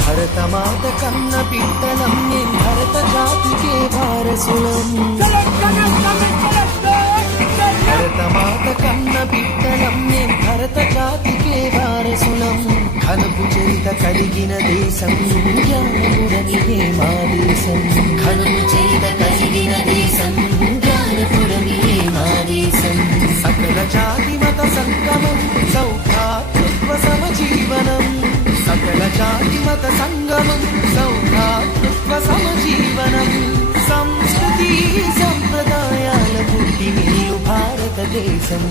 భరతమాత కన్న బిడ్డలం మేం భరత జాతికే వారసులం భరతమాత కన్న బిడ్డలం మేం భరత జాతికే వారసులం ఘనపు చరిత కలిగిన దేశం జ్ఞానపురమిదే మా దేశం ఘనపు చరిత కలిగిన దేశం జ్ఞానపురమిదే మా దేశం సకల జాతి మత సంగమం సౌభ్రాతృత్వ సమజీవనం సకల జాతి మత సంగమం సౌభ్రాతృత్వ సమజీవనం సంస్కృతి సంప్రదాయాల పుట్టినిల్లు భారతదేశం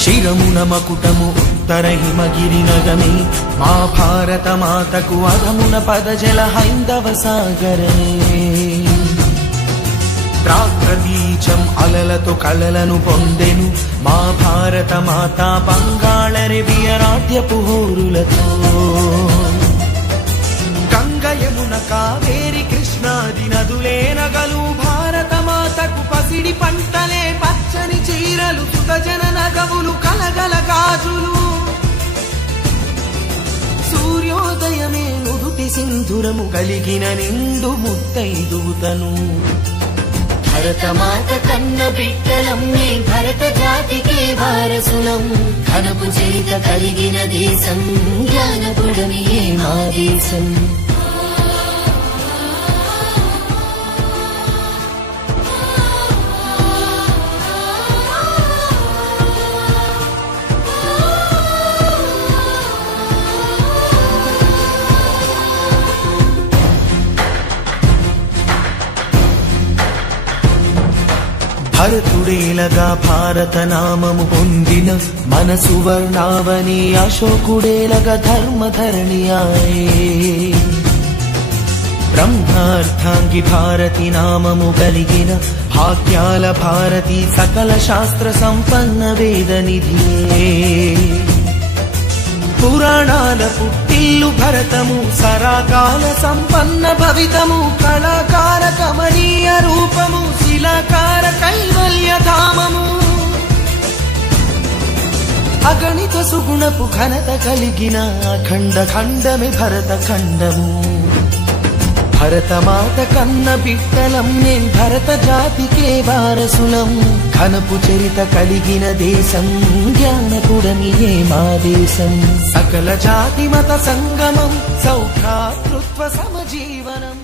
శిరమున మకుటము ఉత్తర హిమగిరి నగమే మా భారత మాతకు అధమున పదజల హైందవ సాగరమే ప్రాగ్రబీజం అలలతో కళలను పొందెను మా భారత మాత బంగాళరెవియరాధ్యపు హోరులతో గంగ యమున కావేరి కృష్ణాది నదులే నగలు భారత మాతకు పసిడి పంటలే పచ్చని చీరలు సుతజన నగవులు కలగల గాజులు సూర్యోదయమే నుదుటి సింధురము కలిగిన నిండు ముత్తైదువుతను భరతమాత కన్న బిడ్డలం మే భరత జాతికే వారసులం ఘనపు చరిత కలిగిన దేశం జ్ఞానపురమియే మా దేశం భరతుడేలగా భారత నామము పొందిన మన సువర్ణావని అశోకుడేలగా ధర్మధరణియాయే బ్రహ్మార్థాంగి భారతి నామము కలిగిన భాగ్యాల భారతి సకల శాస్త్ర సంపన్న వేదనిధియే పురాణాల పుట్టిల్లు భరతము సరాకాల సంపన్న భవితము కళాకార కమనీయ రూపము శిలాకార కైవల్య ధామము అగణిత సుగుణపు ఘనత కలిగిన అఖండ ఖండమే భరత ఖండము భరతమాత కన్న బిడ్డలం మేం భరత జాతికే వారసులం ఘనపు చరిత కలిగిన దేశం జ్ఞానపురమియే మా దేశం సకల జాతి మత సంగమం సౌభ్రాతృత్వ సమజీవనం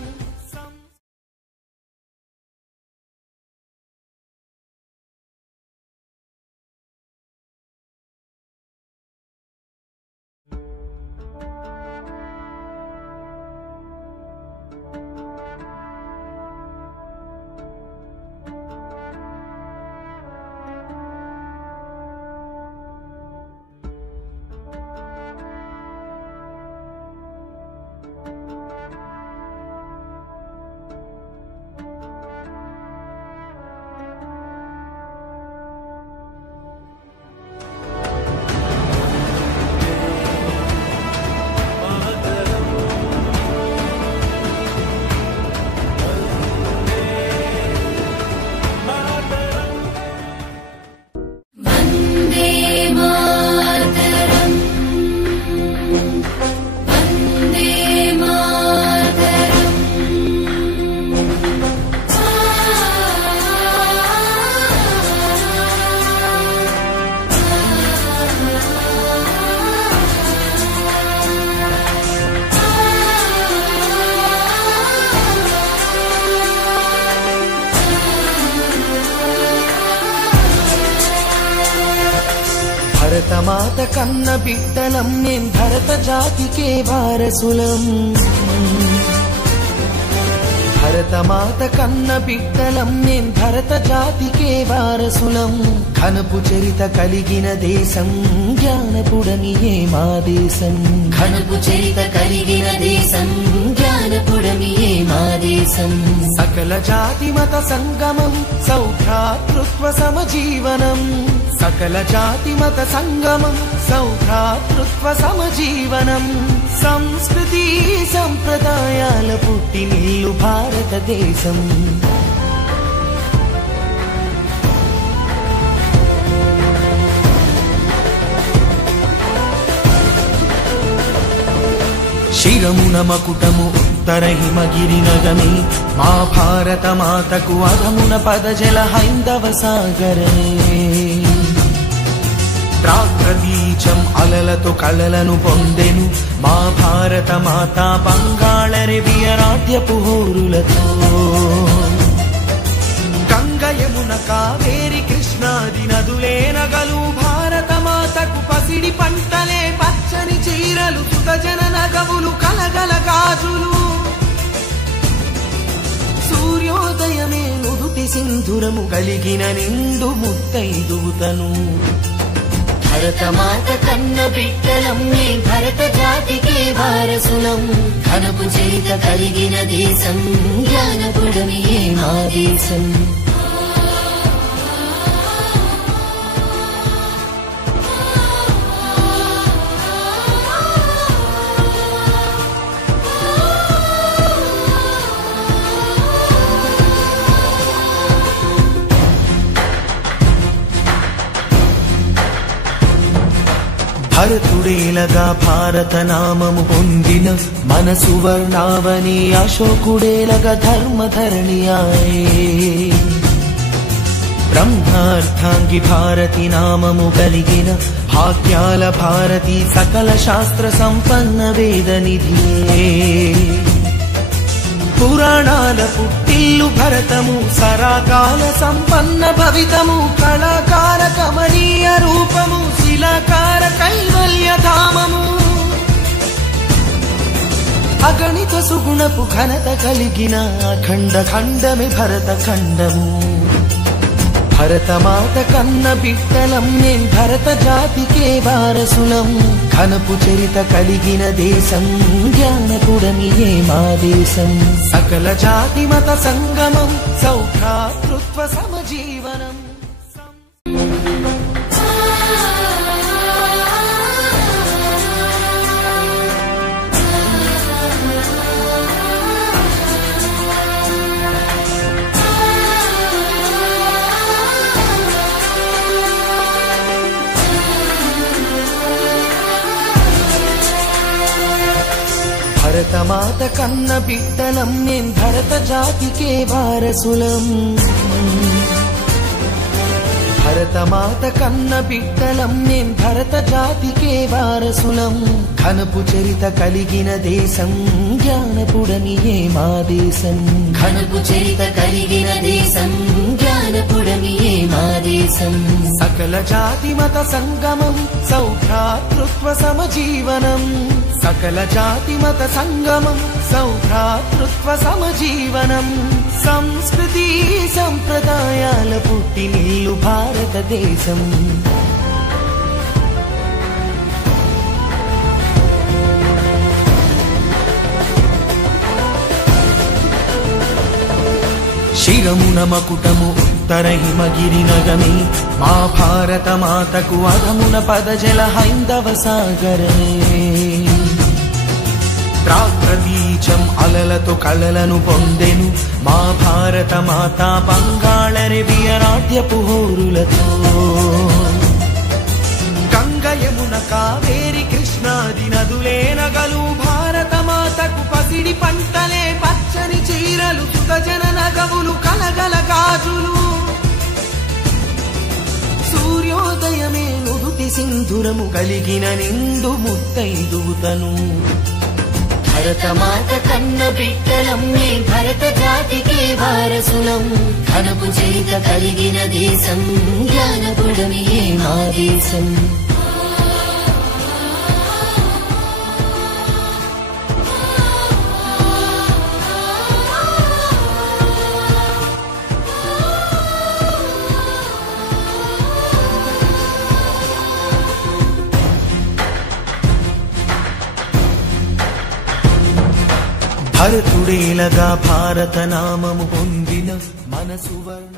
భరతమాత కన్న బిడ్డలం మేం భరత జాతికే వారసులం భరతమాత కన్న బిడ్డలం మేం భరత జాతికే వారసులం ఘనపు చరిత కలిగిన దేశం జ్ఞానపుడమియే మా దేశం ఘనపు చరిత కలిగిన దేశం జ్ఞానపుడమియే మా దేశం సకల జాతి మత సంగమం సౌభ్రాతృత్వ సమజీవనం సకల జాతి మత సంగమం సౌభ్రాతృత్వ సమజీవనం సంస్కృతి సంప్రదాయాల పుట్టినిల్లు భారతదేశం శిరమున మకుటము ఉత్తర హిమగిరి నగమే మా భారత మాతకు అధమున పదజల హైందవ సాగరే ప్రాగ్రబీజం అలలతో కళలను పొందెను మా భారత మాత బంగాళరెవియరాధ్యపు హోరులతో గంగ యమున కావేరి కృష్ణాది నదులే నగలు భారత మాతకు పసిడి పంటలే పచ్చని చీరలు సుతజన నగవులు కలగల గాజులు సూర్యోదయమే నుదుటి సింధురము కలిగిన నిండు ముత్తైదుతను భరతమాత కన్న బిడ్డలం మే భరత జాతికే వారసులం ఘనపు చరిత కలిగిన దేశం జ్ఞానపుడమియే మా దేశం భరతుడేలగా భారత నామము పొందిన మన సువర్ణావని అశోకుడేలగా ధర్మధరణియాయే బ్రహ్మార్థాంగి భారతి నామము కలిగిన భాగ్యాల భారతి సకల శాస్త్ర సంపన్న వేద నిధియే పురాణాల పుట్టిల్లు భరతము సరాకాల సంపన్న భవితము కళాకార కమనీయ రూపము శిలాకార కైవల్య ధామము అగణిత సుగుణపు ఘనత కలిగిన అఖండ ఖండమే భరత ఖండము భరతమాత కన్న బిడ్డలం మేం భరత జాతికే వారసులం ఘనపు చరిత కలిగిన దేశం జ్ఞానపుడమియే మా దేశం సకల జాతి మత సంగమం సౌభ్రాతృత్వ సమజీవనం భరతమాత కన్న బిడ్డలం మేం భరత జాతికే వారసులం భరతమాత కన్న బిడ్డలం మేం భరత జాతికే వారసులం ఘనపు చరిత కలిగిన దేశం జ్ఞానపుడమియే మా దేశం ఘనపు చరిత కలిగిన దేశం జ్ఞానపుడమియే మా దేశం సకల జాతి మత సంగమం సౌభ్రాతృత్వ సమజీవనం సకల జాతి మత సంగమం సౌభ్రాతృత్వ సమజీవనం సంస్కృతి సంప్రదాయాల పుట్టినిల్లు భారతదేశం శిరమున మకుటము ఉత్తర హిమగిరి నగమే మా భారత మాతకు అధమున పదజల హైందవ సాగరే ప్రాగ్రబీజం అలలతో కళలను పొందెను మా భారత మాత బంగాళరెవియరాధ్యపు హోరులతో గంగ యమున కావేరి కృష్ణాది నదులే నగలు భారత మాతకు పసిడి పంటలే పచ్చని చీరలు సుతజన నగవులు కలగల గాజులు సూర్యోదయమే నుదుటి సింధురము కలిగిన నిండు ముత్తైదుతను భరతమాత కన్న బిడ్డలం మే భరత జాతికే వారసులం ఘనపు చరిత కలిగిన దేశం జ్ఞానపుడమియే మా దేశం భరతుడేలగా భారత నామము పొందిన మన సువర్ణ